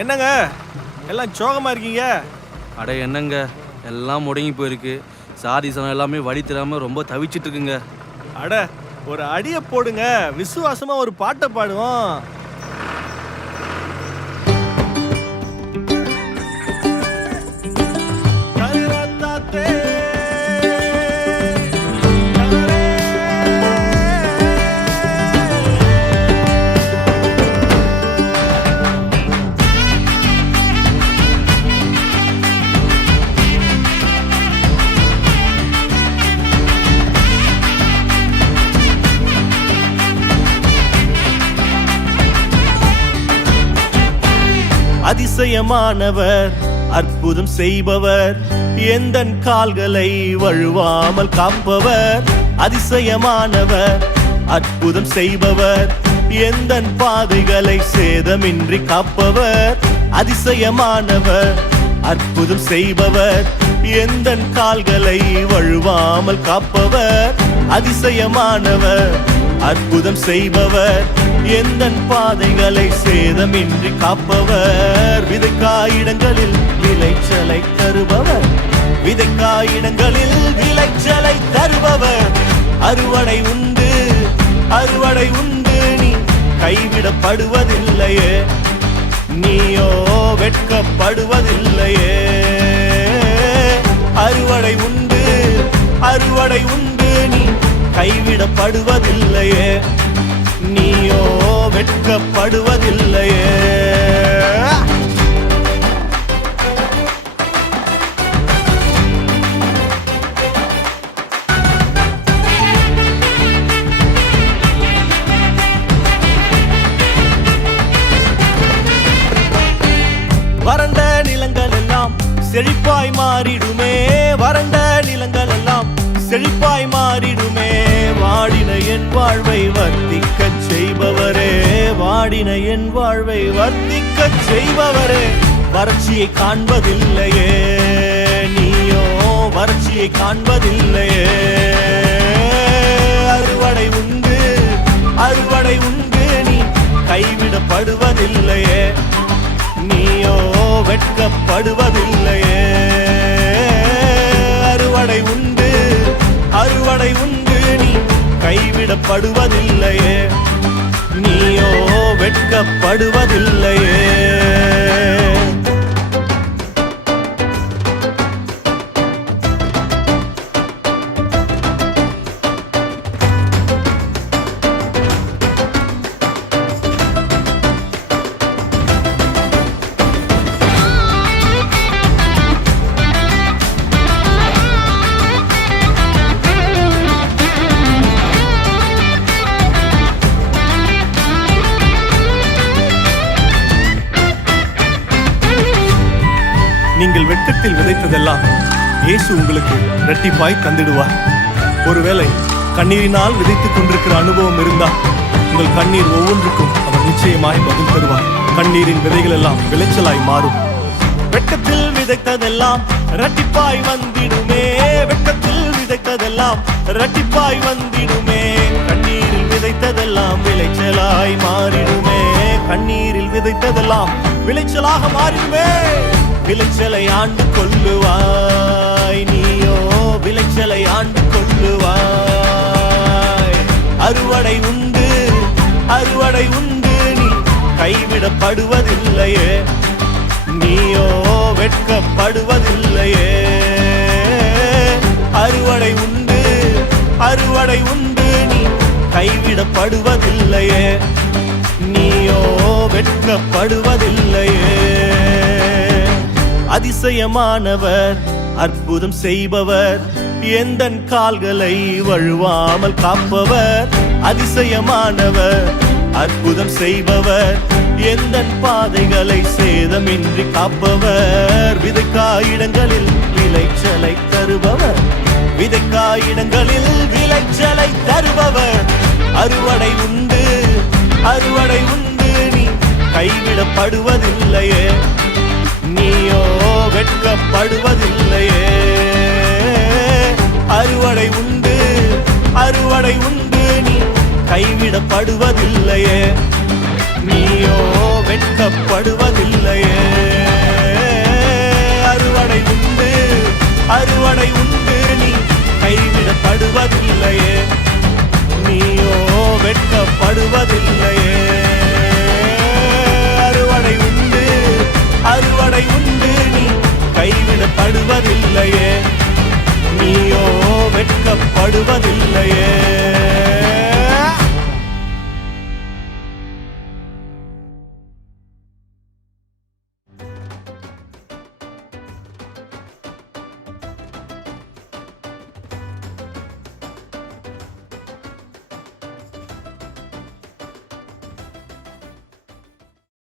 என்னங்க எல்லாம் சோகமா இருக்கீங்க? அட என்னங்க எல்லாம் முடங்கி போயிருக்கு. சாதி சனம் எல்லாமே வழி தெரியாம ரொம்ப தவிச்சிட்டு இருக்குங்க. அட ஒரு அடிய போடுங்க, விசுவாசமா ஒரு பாட்டை பாடுவோம். அதிசயமானவர், அற்புதம் செய்பவர், எந்தன் கால்களை வழுவாமல் காப்பவர். அதிசயமானவர், அற்புதம் செய்பவர், எந்தன் பாதைகளை சேதமின்றி காப்பவர். அதிசயமானவர், அற்புதம் செய்பவர், எந்தன் கால்களை வழுவாமல் காப்பவர். அதிசயமானவர், அற்புதம் செய்பவர், எந்தன் பாதைகளை சேதமின்றி காப்பவர். விதைக்காயிடங்களில் விளைச்சலை தருபவர், விதைக்காயிடங்களில் விளைச்சலை தருபவர். அறுவடை உண்டு, அறுவடை உண்டு, நீ கைவிடப்படுவதில்லையே, நீயோ வெட்கப்படுவதில்லையே. அறுவடை உண்டு, அறுவடை உண்டு, நீ கைவிடப்படுவதில்லையே, நீயோ வெட்கப்படுவதில்லையே. வறண்ட நிலங்கள் எல்லாம் செழிப்பாய் மாறிடுமே, வறண்ட நிலங்கள் எல்லாம் செழிப்பாய் மாறிடுமே. வாடின என் வாழ்வை வர்த்திக்கச் செய்பவரே, வாடின என் வாழ்வை வர்த்திக்கச் செய்பவரே. வறட்சியை காண்பதில்லையே, நீயோ வறட்சியை காண்பதில்லையே. அறுவடை உண்டு, அறுவடை உண்டு, நீ கைவிடப்படுவதில்லையே, நீயோ வெட்கப்படுவதில்லையே. அறுவடை உண்டு, அறுவடை உண்டு, நீ கைவிடப்படுவதில்லையே, நீயோ வெட்கப்படுவதில்லையே. நீங்கள் வெட்கத்தில் விதைத்ததெல்லாம் இயேசு உங்களுக்கு இரட்டிப்பாய் தந்திடுவார். ஒருவேளை கண்ணீரினால் விதைத்துக் கொண்டிருக்கிற அனுபவம் இருந்தால் உங்கள் கண்ணீர் ஒவ்வொன்றுக்கும் அவர் நிச்சயமாய் பதில் தருவார். கண்ணீரின் விதைகள் எல்லாம் விளைச்சலாய் மாறும். வெட்கத்தில் விதைத்ததெல்லாம் இரட்டிப்பாய் வந்திடுமே, வெட்கத்தில் விதைத்ததெல்லாம் இரட்டிப்பாய் வந்திடுமே. கண்ணீரில் விதைத்ததெல்லாம் விளைச்சலாய் மாறிடுமே, கண்ணீரில் விதைத்ததெல்லாம் விளைச்சலாக மாறிடுமே. விளைச்சலை ஆண்டு கொள்ளுவாய், நீயோ விளைச்சலை ஆண்டு கொள்ளுவாய். அறுவடை உண்டு, அறுவடை உண்டு, நீ கைவிடப்படுவதில்லையே, நீயோ வெட்கப்படுவதில்லையே. அறுவடை உண்டு, அறுவடை உண்டு, நீ கைவிடப்படுவதில்லையே, நீயோ வெட்கப்படுவதில்லையே. அதிசயமானவர், அற்புதம் செய்பவர், எந்தன் கால்களை வழுவாமல் காப்பவர். அதிசயமானவர், அற்புதம் செய்பவர், எந்தன் பாதைகளை சேதமின்றி காப்பவர். விதைக்காயிடங்களில் விளைச்சலை தருபவர், விதைக்காயிடங்களில் விளைச்சலை தருபவர். அறுவடை உண்டு, அறுவடை உண்டு, நீ கைவிடப்படுவதில்லையே, நீயோ வெட்கப்படுவதில்லையே. அறுவடை உண்டு, அறுவடை உண்டு, நீ கைவிடப்படுவதில்லையே, நீயோ வெட்கப்படுவதில்லையே. அறுவடை உண்டு நீ கைவிடப்படுவதில்லையே, நீயோ வெட்கப்படுவதில்லையே.